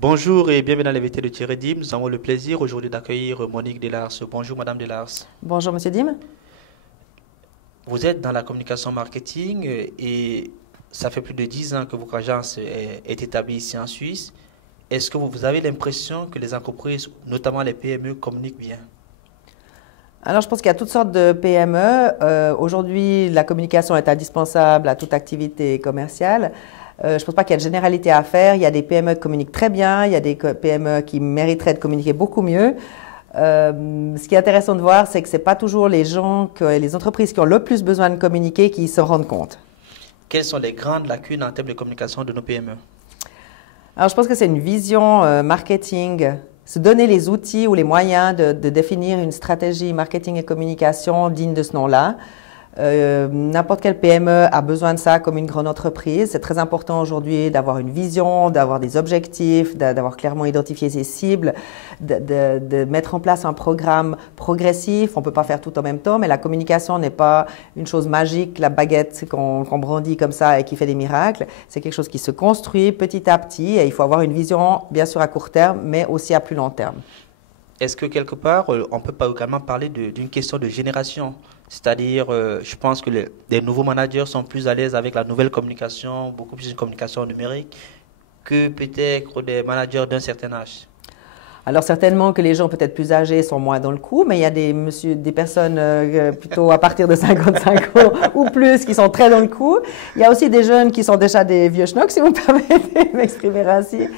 Bonjour et bienvenue dans l'invité de Thierry Dim. Nous avons le plaisir aujourd'hui d'accueillir Monique Delars. Bonjour Madame Delars. Bonjour Monsieur Dim. Vous êtes dans la communication marketing et ça fait plus de 10 ans que votre agence est établie ici en Suisse. Est-ce que vous avez l'impression que les entreprises, notamment les PME, communiquent bien? Alors, je pense qu'il y a toutes sortes de PME. Aujourd'hui, la communication est indispensable à toute activité commerciale. Je ne pense pas qu'il y a de généralité à faire. Il y a des PME qui communiquent très bien, il y a des PME qui mériteraient de communiquer beaucoup mieux. Ce qui est intéressant de voir, c'est que ce n'est pas toujours les entreprises qui ont le plus besoin de communiquer qui se rendent compte. Quelles sont les grandes lacunes en termes de communication de nos PME? Alors, je pense que c'est une vision marketing, se donner les outils ou les moyens de définir une stratégie marketing et communication digne de ce nom-là. N'importe quelle PME a besoin de ça comme une grande entreprise. C'est très important aujourd'hui d'avoir une vision, d'avoir des objectifs, d'avoir clairement identifié ses cibles, de mettre en place un programme progressif. On ne peut pas faire tout en même temps, mais la communication n'est pas une chose magique, la baguette qu'on brandit comme ça et qui fait des miracles. C'est quelque chose qui se construit petit à petit et il faut avoir une vision, bien sûr, à court terme, mais aussi à plus long terme. Est-ce que quelque part, on peut pas également parler d'une question de génération? C'est-à-dire, je pense que les nouveaux managers sont plus à l'aise avec la nouvelle communication, beaucoup plus de communication numérique, que peut-être des managers d'un certain âge. Alors certainement que les gens peut-être plus âgés sont moins dans le coup, mais il y a des personnes plutôt à partir de 55 ans ou plus qui sont très dans le coup. Il y a aussi des jeunes qui sont déjà des vieux schnocks, si vous me permettez de m'exprimer ainsi.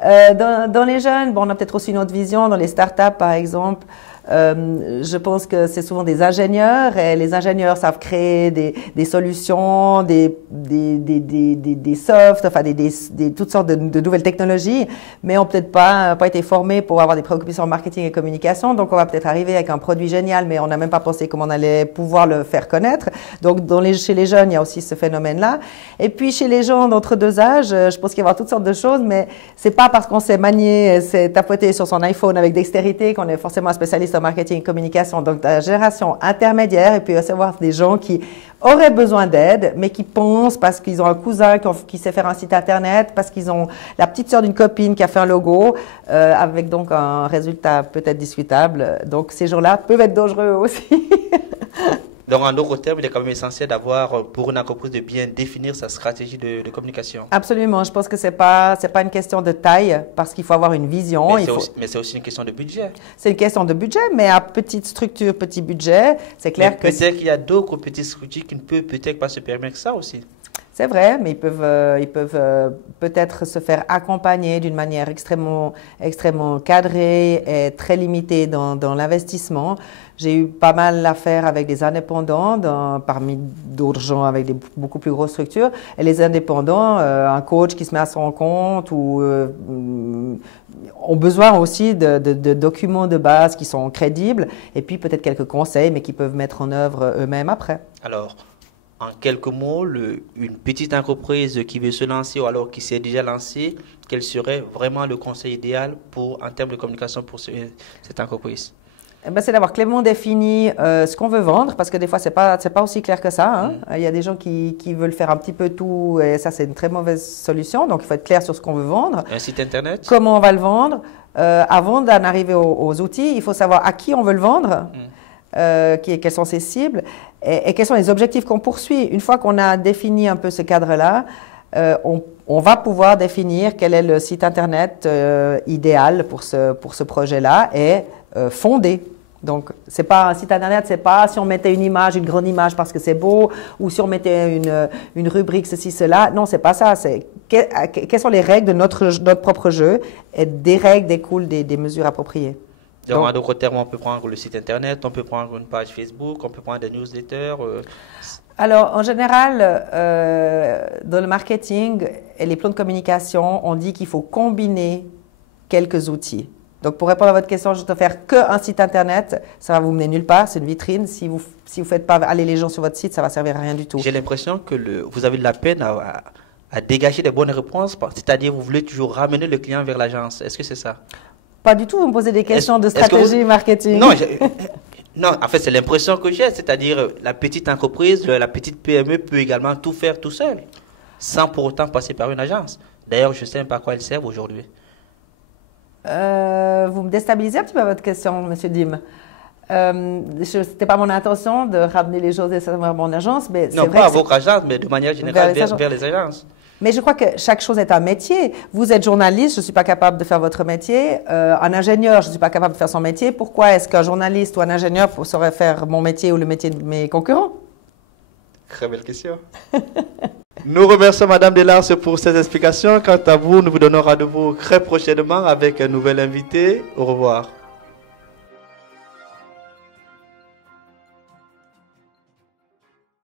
Dans les jeunes, on a peut-être aussi une autre vision. Dans les startups, par exemple, je pense que c'est souvent des ingénieurs et les ingénieurs savent créer des solutions, des softs, enfin toutes sortes de nouvelles technologies, mais ont peut-être pas été formés pour avoir des préoccupations en marketing et communication. Donc, on va peut-être arriver avec un produit génial, mais on n'a même pas pensé comment on allait pouvoir le faire connaître. Donc, chez les jeunes, il y a aussi ce phénomène-là. Et puis, chez les gens d'entre deux âges, je pense qu'il va y avoir toutes sortes de choses, mais c'est pas parce qu'on sait manier, s'est tapoté sur son iPhone avec dextérité qu'on est forcément un spécialiste en marketing et communication. Donc, la génération intermédiaire, et puis il va y avoir des gens qui auraient besoin d'aide, mais qui pensent parce qu'ils ont un cousin qui sait faire un site internet, parce qu'ils ont la petite sœur d'une copine qui a fait un logo, avec donc un résultat peut-être discutable. Donc, ces gens-là peuvent être dangereux aussi. Donc, en d'autres termes, il est quand même essentiel d'avoir, pour une entreprise, de bien définir sa stratégie de communication. Absolument. Je pense que c'est pas une question de taille, parce qu'il faut avoir une vision. Mais c'est aussi une question de budget. C'est une question de budget, mais à petite structure, petit budget, c'est clair que... Peut-être qu'il y a d'autres petites structures qui ne peuvent peut-être pas se permettre ça aussi. C'est vrai, mais ils peuvent peut-être se faire accompagner d'une manière extrêmement cadrée et très limitée dans l'investissement. J'ai eu pas mal d'affaires avec des indépendants, parmi d'autres gens avec beaucoup plus grosses structures. Et les indépendants, un coach qui se met à son compte ou ont besoin aussi de documents de base qui sont crédibles et puis peut-être quelques conseils, mais qu'ils peuvent mettre en œuvre eux-mêmes après. Alors, en quelques mots, une petite entreprise qui veut se lancer ou alors qui s'est déjà lancée, quel serait vraiment le conseil idéal en termes de communication pour cette entreprise? C'est d'avoir clairement défini ce qu'on veut vendre, parce que des fois, c'est pas aussi clair que ça. Hein. Il y a des gens qui veulent faire un petit peu tout, et ça, c'est une très mauvaise solution. Donc, il faut être clair sur ce qu'on veut vendre. Un site Internet? Comment on va le vendre. Avant d'en arriver aux outils, il faut savoir à qui on veut le vendre. Quelles sont ses cibles et quels sont les objectifs qu'on poursuit. Une fois qu'on a défini un peu ce cadre-là, on va pouvoir définir quel est le site Internet idéal pour ce projet-là et fonder. Donc, c'est pas un site Internet, c'est pas si on mettait une grande image parce que c'est beau, ou si on mettait une rubrique, ceci, cela. Non, c'est pas ça. C'est quelles sont les règles de notre propre jeu et des règles découlent des mesures appropriées. Donc, en d'autres termes, on peut prendre le site Internet, on peut prendre une page Facebook, on peut prendre des newsletters. Alors, en général, dans le marketing et les plans de communication, on dit qu'il faut combiner quelques outils. Donc, pour répondre à votre question, je ne vais faire qu'un site Internet, ça va vous mener nulle part, c'est une vitrine. Si vous faites pas aller les gens sur votre site, ça va servir à rien du tout. J'ai l'impression que vous avez de la peine à dégager des bonnes réponses, c'est-à-dire vous voulez toujours ramener le client vers l'agence. Est-ce que c'est ça? Pas du tout, vous me posez des questions de stratégie marketing. Non, non, en fait, c'est l'impression que j'ai, c'est-à-dire la petite entreprise, la petite PME peut également tout faire tout seul, sans pour autant passer par une agence. D'ailleurs, je sais même pas à quoi elles servent aujourd'hui. Vous me déstabilisez un petit peu votre question, Monsieur Dim. Ce n'était pas mon intention de ramener les choses vers mon agence, mais non, pas à votre agence, mais de manière générale vers les agences. Mais je crois que chaque chose est un métier. Vous êtes journaliste, je ne suis pas capable de faire votre métier. Un ingénieur, je ne suis pas capable de faire son métier. Pourquoi est-ce qu'un journaliste ou un ingénieur saurait faire mon métier ou le métier de mes concurrents? Très belle question. Nous remercions Madame Delars pour ces explications. Quant à vous, nous vous donnons rendez-vous très prochainement avec un nouvel invité. Au revoir.